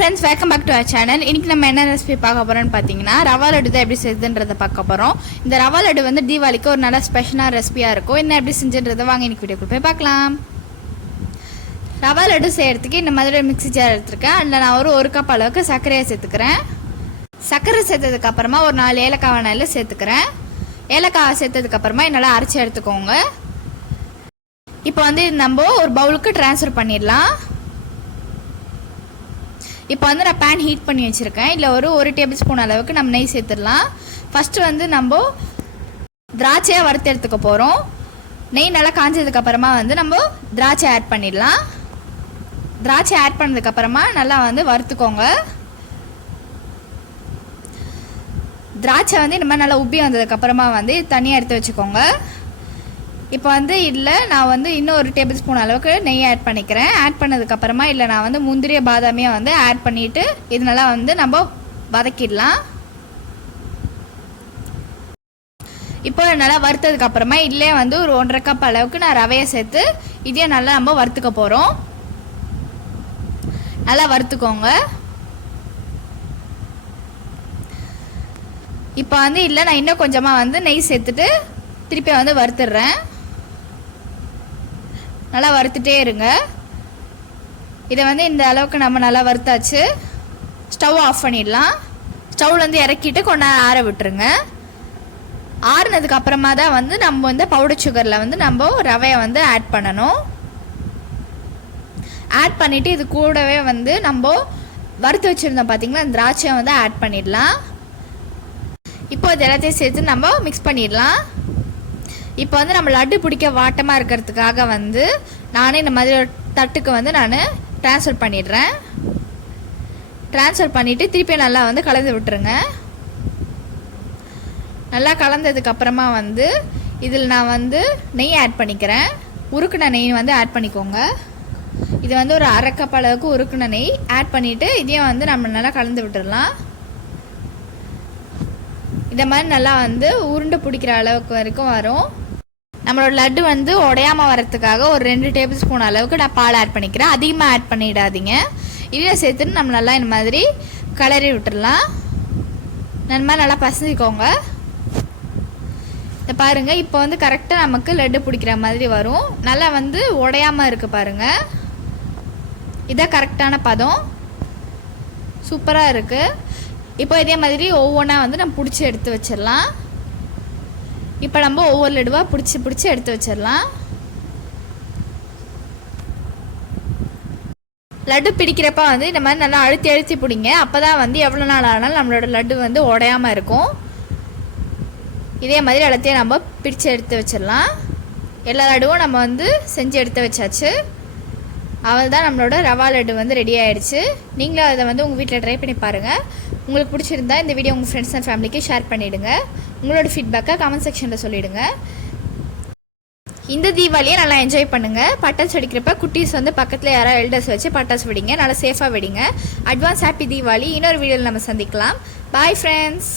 friends, welcome back to our channel. இன்னைக்கு நம்ம என்ன ரெசிபி பார்க்க போறோம்னு பாத்தீங்கன்னா ரவா லட்டு தான் எப்படி செய்யுதுன்றத பார்க்க போறோம். இந்த ரவா லட்டு வந்து தீபாவளிக்கு ஒரு நல்ல ஸ்பெஷலான ரெசிபியா இருக்கும். என்ன எப்படி செஞ்சன்றத வாங்க இன்னைக்கு வீடியோக்குள்ள போய் பார்க்கலாம். ரவா லட்டு செய்யறதுக்கு இந்த மாதிரி மிக்ஸி ஜார் எடுத்துர்க்கேன். அதுல நான் ஒரு கப் அளவுக்கு சர்க்கரையை சேர்த்துக்கிறேன். சர்க்கரை சேர்த்ததுக்கு அப்புறமா ஒரு 4 ஏலக்காய் வேணால சேர்த்துக்கிறேன். ஏலக்காய் சேர்த்ததுக்கு அப்புறமா நல்லா அரைச்சு எடுத்துக்கோங்க. இப்போ வந்து நம்ம ஒரு பவுலுக்கு ட்ரான்ஸ்ஃபர் பண்ணிடலாம். இப்போ வந்து நான் பேன் ஹீட் பண்ணி வச்சுருக்கேன். இல்லை ஒரு டேபிள் ஸ்பூன் அளவுக்கு நம்ம நெய் சேர்த்துடலாம். ஃபஸ்ட்டு வந்து நம்ம திராட்சையாக வறுத்து எடுத்துக்க போகிறோம். நெய் நல்லா காஞ்சதுக்கப்புறமா வந்து நம்ம திராட்சை ஆட் பண்ணிடலாம். திராட்சை ஆட் பண்ணதுக்கப்புறமா நல்லா வந்து வறுத்துக்கோங்க. திராட்சை வந்து இந்த மாதிரி நல்லா உப்பி வந்ததுக்கப்புறமா வந்து தனியாக எடுத்து வச்சுக்கோங்க. இப்போ வந்து இல்லை நான் வந்து இன்னும் ஒரு டேபிள் ஸ்பூன் அளவுக்கு நெய் ஆட் பண்ணிக்கிறேன். ஆட் பண்ணதுக்கப்புறமா இல்லை நான் வந்து முந்திரிய பாதாமியை வந்து ஆட் பண்ணிவிட்டு இது நல்லா வந்து நம்ம வதக்கிடலாம். இப்போ நல்லா வறுத்ததுக்கப்புறமா இல்லே வந்து ஒரு 1.5 கப் அளவுக்கு நான் ரவையை சேர்த்து இதையும் நல்லா நம்ம வறுத்துக்க போகிறோம். நல்லா வறுத்துக்கோங்க. இப்போ வந்து இல்லை நான் இன்னும் கொஞ்சமாக வந்து நெய் சேர்த்துட்டு திருப்பி வந்து வறுத்துடுறேன். நல்லா வறுத்துட்டே இருங்க. இதை வந்து இந்த அளவுக்கு நம்ம நல்லா வறுத்தாச்சு. ஸ்டவ் ஆஃப் பண்ணிடலாம். ஸ்டவ்லேருந்து இறக்கிட்டு கொஞ்ச நேரம் ஆற விட்டுருங்க. ஆறுனதுக்கு அப்புறமா தான் வந்து நம்ம வந்து பவுடர் சுகரில் வந்து நம்ம ரவையை வந்து ஆட் பண்ணணும். ஆட் பண்ணிவிட்டு இது கூடவே வந்து நம்ம வறுத்து வச்சுருந்தோம் பார்த்தீங்களா, அந்த திராட்சையை வந்து ஆட் பண்ணிடலாம். இப்போ இது எல்லாத்தையும் சேர்த்து நம்ம மிக்ஸ் பண்ணிடலாம். இப்போ வந்து நம்ம லட்டு பிடிக்க வாட்டமாக இருக்கிறதுக்காக வந்து நானே இந்த மாதிரி ஒரு தட்டுக்கு வந்து நான் ட்ரான்ஸ்ஃபர் பண்ணிடுறேன். ட்ரான்ஸ்ஃபர் பண்ணிவிட்டு திருப்பி நல்லா வந்து கலந்து விட்டுருங்க. நல்லா கலந்ததுக்கப்புறமா வந்து இதில் நான் வந்து நெய் ஆட் பண்ணிக்கிறேன். உருக்குன நெய் வந்து ஆட் பண்ணிக்கோங்க. இது வந்து ஒரு 1/2 கப் அளவுக்கு உருக்குன நெய் ஆட் பண்ணிவிட்டு இதையும் வந்து நம்ம நல்லா கலந்து விட்டுடலாம். இந்த மாதிரி நல்லா வந்து உருண்டை பிடிக்கிற அளவுக்கு வரைக்கும் வரும். நம்மளோட லட்டு வந்து உடையாமல் வரத்துக்காக ஒரு 2 டேபிள் ஸ்பூன் அளவுக்கு நான் பால் ஆட் பண்ணிக்கிறேன். அதிகமாக ஆட் பண்ணிடாதீங்க. இதில் சேர்த்துட்டு நம்ம நல்லா இந்த மாதிரி கிளறி விட்டுடலாம். இந்த மாதிரி நல்லா பசஞ்சிக்கோங்க. இதை பாருங்கள், இப்போ வந்து கரெக்டாக நமக்கு லட்டு பிடிக்கிற மாதிரி வரும். நல்லா வந்து உடையாமல் இருக்குது பாருங்கள். இதான் கரெக்டான பதம். சூப்பராக இருக்குது. இப்போ இதே மாதிரி ஒவ்வொன்றா வந்து நம்ம பிடிச்சி எடுத்து வச்சிடலாம். இப்போ நம்ம ஒவ்வொரு லட்டுவாக பிடிச்சி எடுத்து வச்சிடலாம். லட்டு பிடிக்கிறப்ப வந்து இந்த மாதிரி நல்லா அழுத்தி பிடிங்க. அப்போ தான் வந்து எவ்வளோ நாள் ஆனாலும் நம்மளோட லட்டு வந்து உடையாமல் இருக்கும். இதே மாதிரி எல்லாத்தையும் நம்ம பிடிச்சி எடுத்து வச்சிடலாம். எல்லா லட்டுவும் நம்ம வந்து செஞ்சு எடுத்து வச்சாச்சு. அவள் தான் நம்மளோட ரவா லட்டு வந்து ரெடி ஆகிடுச்சு. நீங்களும் அதை வந்து உங்கள் வீட்டில் ட்ரை பண்ணி பாருங்கள். உங்களுக்கு பிடிச்சிருந்தா இந்த வீடியோ உங்கள் ஃப்ரெண்ட்ஸ் அண்ட் ஃபேமிலிக்கு ஷேர் பண்ணிவிடுங்க. உங்களோட ஃபீட்பேக்கை கமெண்ட் செக்ஷனில் சொல்லிவிடுங்க. இந்த தீபாவளியை நல்லா என்ஜாய் பண்ணுங்கள். பட்டாசு வெடிக்கிறப்ப குட்டீஸ் வந்து பக்கத்தில் யாராவது எல்டர்ஸ் வச்சு பட்டாசு வெடிங்க. நல்லா சேஃபாக வெடிங்க. Advance happy Deepavali. இன்னொரு வீடியோவில் நம்ம சந்திக்கலாம். Bye friends.